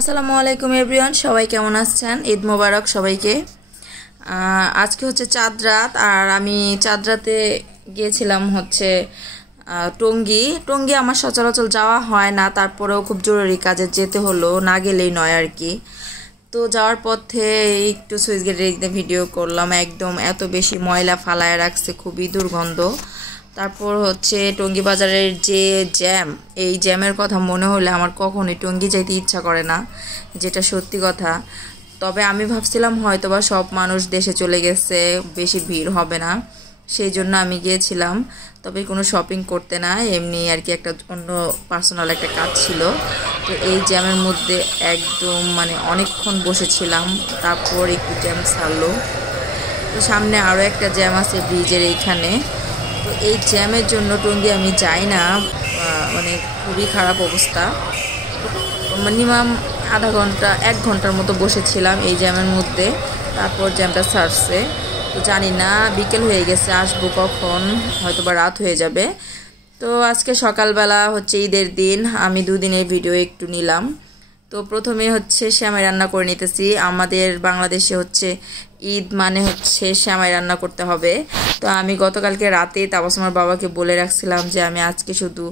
আসসালামু আলাইকুম এভরিওয়ান, সবাই কেমন আছেন? ঈদ মোবারক সবাইকে। আজকে হচ্ছে চাঁদ রাত, আর আমি চাঁদ রাতে গিয়েছিলাম হচ্ছে টঙ্গী। টঙ্গী আমার সচরাচর যাওয়া হয় না, তারপরেও খুব জরুরি কাজে যেতে হলো, না গেলেই নয় আর কি। তো যাওয়ার পথে একটু সুইচ গেটে ভিডিও করলাম। একদম এত বেশি ময়লা ফালায় রাখছে, খুবই দুর্গন্ধ। তারপর হচ্ছে টঙ্গী বাজারের যে জ্যাম, এই জ্যামের কথা মনে হলে আমার কখনোই টঙ্গী যাইতে ইচ্ছা করে না, যেটা সত্যি কথা। তবে আমি ভাবছিলাম হয়তোবা সব মানুষ দেশে চলে গেছে, বেশি ভিড় হবে না, সেই জন্য আমি গিয়েছিলাম। তবে কোনো শপিং করতে না, এমনি আর কি একটা অন্য পার্সোনাল একটা কাজ ছিল। তো এই জ্যামের মধ্যে একদম অনেকক্ষণ বসেছিলাম, তারপর একটু জ্যাম ছাড়লো। তো সামনে আরও একটা জ্যাম আছে ব্রিজের এইখানে। তো এই জ্যামের জন্য টঙ্গী আমি যাই না, খুবই খারাপ অবস্থা। মিনিমাম আধা ঘন্টা 1 ঘন্টার মতো বসেছিলাম এই জ্যামের মধ্যে, তারপর জ্যামটা ছাড়ছে। তো জানি না বিকেল হয়ে গেছে, আসবো কখন, হয়তো বা রাত হয়ে যাবে। তো আজকে সকালবেলা হচ্ছে ঈদের দিন, আমি 2 দিনের ভিডিও একটু নিলাম। তো প্রথমে হচ্ছে সেমাই রান্না করে নিতেছি। আমাদের বাংলাদেশে হচ্ছে ঈদ মানে হচ্ছে সেমাই রান্না করতে হবে। তো আমি গতকালকে রাতে তাবাসুমার বাবাকে বলে রাখছিলাম যে আমি আজকে শুধু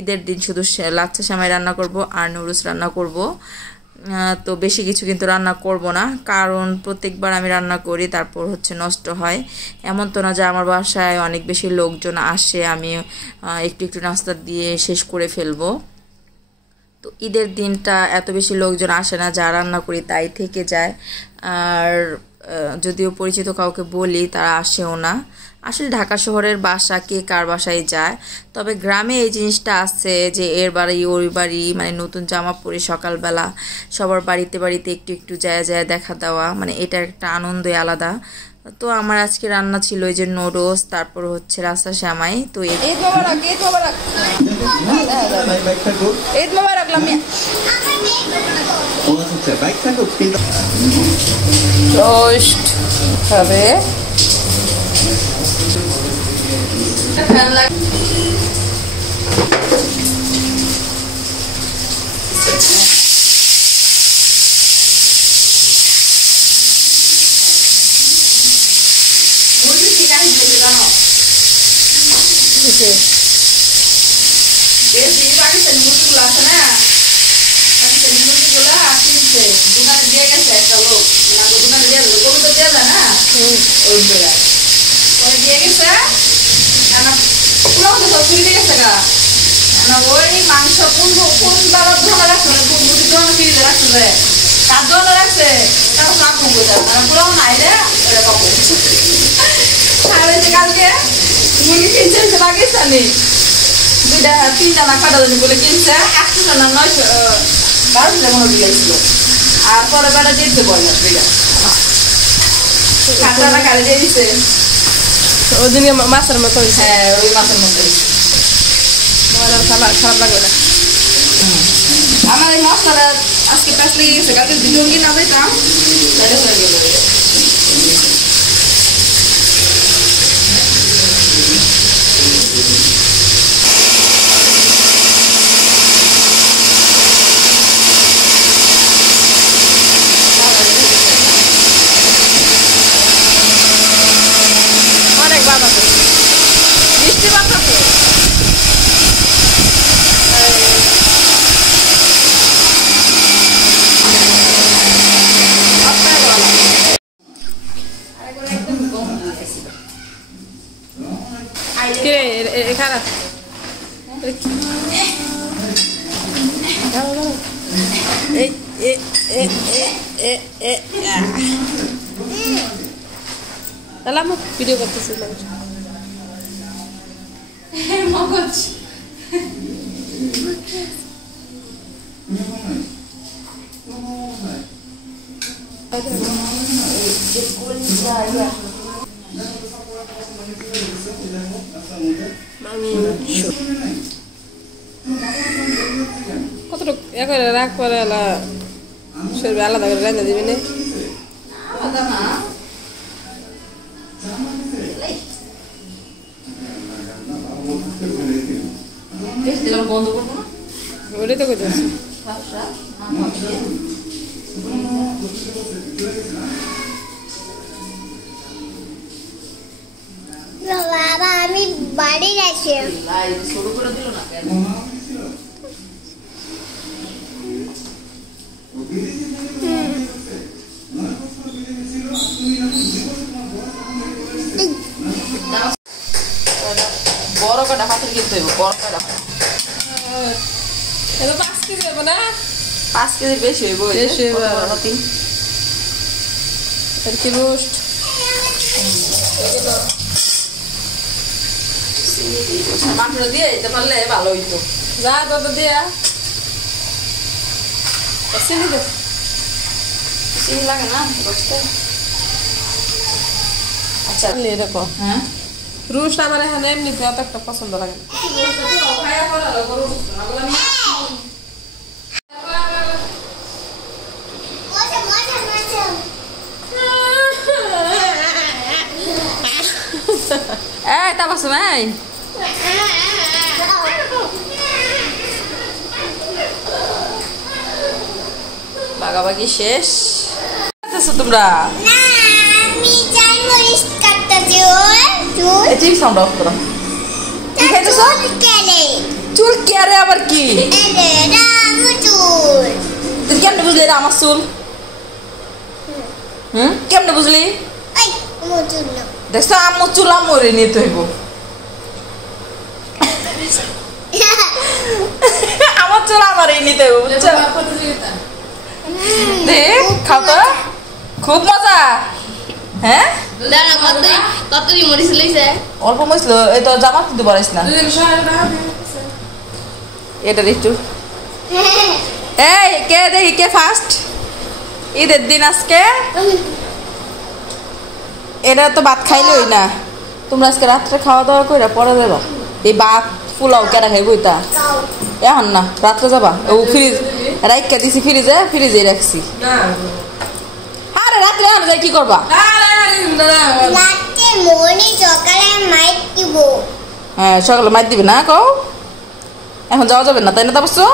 ঈদের দিন শুধু লাচ্ছা সেমাই রান্না করব আর নুডলস রান্না করব। তো বেশি কিছু কিন্তু রান্না করব না, কারণ প্রত্যেকবার আমি রান্না করি তারপর হচ্ছে নষ্ট হয়। এমন তো না যে আমার বাসায় অনেক বেশি লোকজন আসে আমি একটু একটু নাস্তা দিয়ে শেষ করে ফেলবো। তো ঈদের দিনটা এত বেশি লোকজন আসে না, যা রান্না করি তাই থেকে যায়। আর যদিও পরিচিত কাউকে বলি তারা আসেও না। আসলে ঢাকা শহরের বাসা কে কার বাসায় যায়, তবে গ্রামে এই জিনিসটা আছে যে এর বাড়ি ওর বাড়ি, নতুন জামা পরে সকালবেলা সবার বাড়িতে বাড়িতে একটু একটু যায় যায় দেখা দেওয়া, এটার একটা আনন্দই আলাদা। তো আমার আজকে রান্না ছিল এই যে নুডলস, তারপর হচ্ছে রাস্তা সেমাই। তো ঈদ মোবারক, ঈদ মোবারক, ঈদ মোবারক লামিয়া। রোস্ট হবে, দোকানে দিয়ে গেছে একটা লোক, দোকানে দিয়ে কবিতা দেওয়া যায় না, ওই পরে দিয়ে গেছে পুরো সব ফিরে গেছে গা। ওই মাংস কোন কোন বাবার দোকানে রাখছে, কোন মুদির দোকানে ফিরে রাখছে, কার দোকানে রাখছে তারা কাকু বোঝা, পুরো নাই রে ওটা কাকু। আর ওই যে কালকে মুরগি কিনছে পাকিস্তানি, 2-3টা না কাটা জানি বলে কিনছে, 100 না 912 মনে দিয়েছিল। আর পরে বেড়া দিতে বলে কাটাটা কালে দিয়ে দিছে, ওদিকে মাছের মতো। হ্যাঁ, ওই মাছের মতো খারাপ লাগবে না। আমার এই মশলাটা আজকে প্যাঁচ লেগে গেছে, কালকে ভিডিও কি না দিতাম তাহলে হয়ে গেল। মিষ্টি বাতাসে খারাপ ভিডিও করতেছি মগজ। কতটুকু করে রাখ করে আলাদা করে রান্না দিবি না। বন্ধ করবো না, ওটাই তো করতে বাবা আমি বাড়ি যাচ্ছি শুরু করে দিল না কেন? বড় কটা পাথর কিনতে হইব, বড় কটা। 5 কেজি হবে না? 5 কেজি বেশি হইব। বেশি হইব। আর কি রোস্ট মাংস দিয়ে দিতে পারলে ভালো হইতো। যা দাদা দিয়া চিনি দে, চিনি লাগে না রোস্টে? আচ্ছা এরকম হ্যাঁ রোস্ট আমার এখানে এমনিতে অত একটা পছন্দ লাগে না। এই তাবাসুম এই বাগাবাগি শেষ। তোমরা সাউন্ড অফ করো। কি খাইতেছ? চুল কেরে আবার কি? তুই কেমনে বুঝলি এটা আমার চুল? কেমনে বুঝলি? দেখছো আম্মু চুল আম্মুরে নিতে হইব। আমার চুল আমারই নিতে হইব, বুঝছো? খাও তো, খুব মজা। হ্যাঁ অল্প মরিস, এই তো জামা কিন্তু বলাইস না। এটা একটু এই কে দেখি কে ফার্স্ট ঈদের দিন আজকে। এটা তো ভাত খাইলই না, তোমরা আজকে রাত্রে খাওয়া দাওয়া করে পরে যাবা। এই ভাত পোলাও কেনা খাইব এটা এখন না, রাত্রে যাবা। ও ফ্রিজ রাইখা দিছি, ফ্রিজে রাখছি। আরে রাত্রে এখন যাই কি করবা? হ্যাঁ সকালে মাইর দিবে না কও, এখন যাওয়া যাবে না তাই না? তা বসছো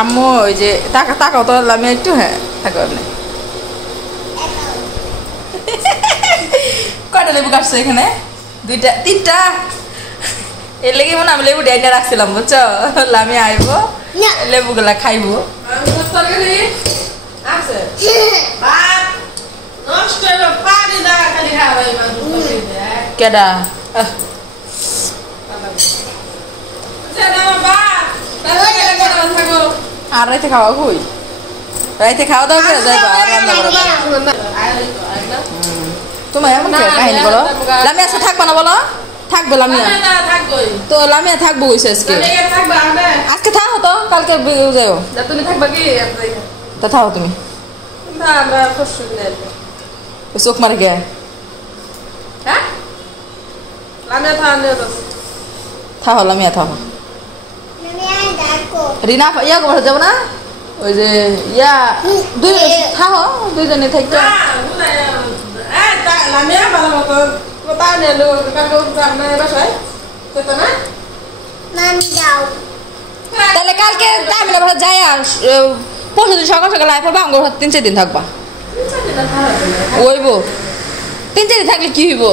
আম্মু ওই যে তাকাও তো আমি একটু। হ্যাঁ তাকাও না। কয়টা লেবু কাটছো এখানে? 2টা 3টা। এর লেগে মনে আমি লেবু ডাইনা রাখছিলাম, বুঝছো? আমি আইব লেবুগুলা খাইবো। কেডা আর রাইতে খাওয়া কই? রাইতে খাওয়া দাওয়া করে যাইবা আর রান্না করবা। তোমার এমন কাহিনী বলো। লামিয়া আজকে থাকবা না বলো? থাকবে লামিয়া তো, লামিয়া থাকবো কইছে আজকে। আজকে থাকো তো, কালকে যাও। তুমি থাকবা কি? তা থাকো তুমি। চোখ মারে গে। থাকো লামিয়া থাকো। রিনা ইয়া ঘরে যাবো না? ওই যে ইয়া থাকো দুইজনে থাকতে। তাহলে কালকে যাই আর পরশু দিন সকাল সকাল আয় পড়বা। আমার 3-4 দিন থাকবা। ওইব 3-4 দিন থাকলে কি হইব?